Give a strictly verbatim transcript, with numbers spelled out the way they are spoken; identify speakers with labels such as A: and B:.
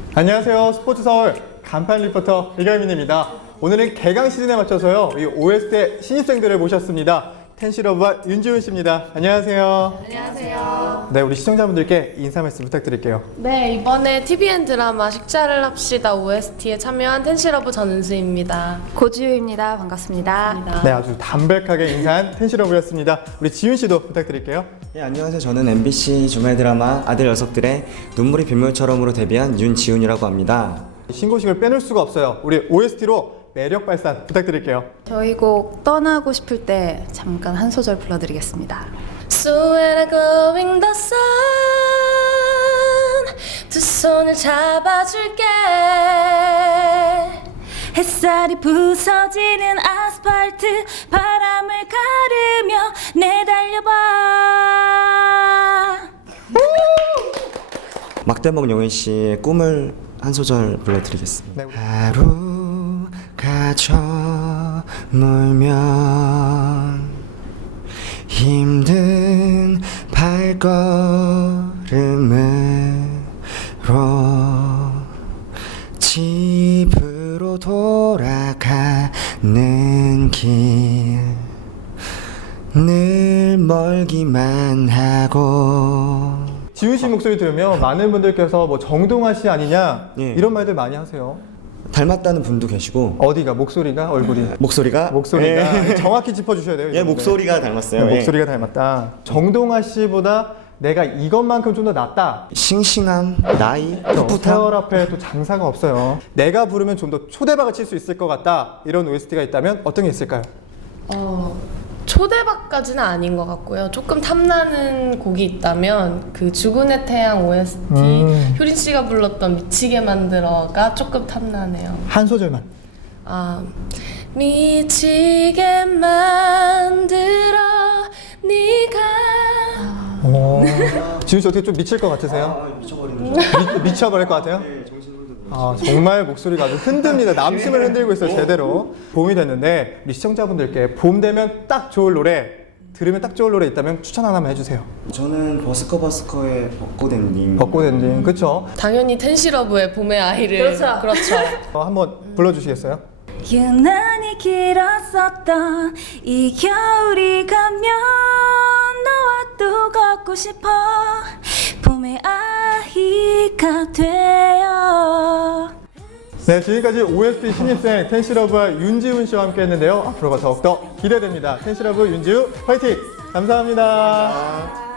A: 안녕하세요. 스포츠서울 간판 리포터 이경민입니다. 오늘은 개강 시즌에 맞춰서요, 이 오에스티의 신입생들을 모셨습니다. 텐시러브와 윤지훈 씨입니다. 안녕하세요.
B: 안녕하세요.
A: 네, 우리 시청자분들께 인사 말씀 부탁드릴게요.
B: 네, 이번에 티비엔 드라마 식자를 합시다 오에스티에 참여한 텐시러브 전은수입니다.
C: 고지우입니다. 반갑습니다.
A: 네, 아주 담백하게 인사한 텐시러브였습니다. 우리 지훈 씨도 부탁드릴게요.
D: 예, 안녕하세요. 저는 엠비씨 주말 드라마 아들 녀석들의 눈물이 빗물처럼으로 데뷔한 윤지훈이라고 합니다.
A: 신고식을 빼놓을 수가 없어요. 우리 오에스티로 매력 발산 부탁드릴게요.
C: 저희 곡 떠나고 싶을 때 잠깐 한 소절 불러드리겠습니다.
B: So when I glowing the sun 두 손을 잡아줄게
C: 햇살이 부서지는 아스팔트 바람을 가르며 내달려봐.
D: 막대목 용인 씨의 꿈을 한 소절 불러드리겠습니다.
A: 네.
D: 하루가 저물면 힘든 발걸음으로 집으로 돌아가는 길 늘 멀기만 하고.
A: 지훈 씨 목소리 들으면 많은 분들께서 뭐 정동아 씨 아니냐
D: 예.
A: 이런 말들 많이 하세요.
D: 닮았다는 분도 계시고
A: 어디가? 목소리가? 얼굴이?
D: 목소리가
A: 목소리가
D: 예,
A: 정확히 짚어주셔야 돼요.
D: 예
A: 이분들.
D: 목소리가 닮았어요.
A: 네,
D: 예.
A: 목소리가 닮았다. 정동아 씨보다 내가 이것만큼 좀 더 낫다.
D: 싱싱함, 나이,
A: 세월
D: 풋풋함.
A: 앞에 또 장사가 없어요. 내가 부르면 좀 더 초대박을 칠 수 있을 것 같다. 이런 오에스티가 있다면 어떤 게 있을까요?
B: 어, 초대박까지는 아닌 것 같고요. 조금 탐나는 곡이 있다면 그 죽은의 태양 오에스티
A: 음.
B: 효린 씨가 불렀던 미치게 만들어가 조금 탐나네요.
A: 한 소절만.
B: 아, 미치게 만들어 네가
A: 오. 지훈 씨 어떻게 좀 미칠 것 같으세요?
D: 미쳐버리는
A: 미, 미쳐버릴 것 같아요? 아, 정말 목소리가 아주 흔듭니다. 남심을 흔들고 있어요, 제대로. 봄이 됐는데 우리 시청자분들께 봄 되면 딱 좋을 노래, 들으면 딱 좋을 노래 있다면 추천 하나만 해주세요.
D: 저는 버스커 버스커의 벚꽃 엔딩.
A: 벚꽃 엔딩, 그쵸?
B: 당연히 텐시러브의 봄의 아이를
C: 그렇죠.
B: 그렇죠.
A: 어, 한번 불러주시겠어요?
C: 유난히 길었었던 이 겨울이 가면 너와 또 걷고 싶어 봄의 아이가 되어.
A: 네, 지금까지 오에스티 신입생 텐시러브와 윤지훈 씨와 함께 했는데요. 앞으로가 더욱더 기대됩니다. 텐시러브 윤지훈 화이팅! 감사합니다.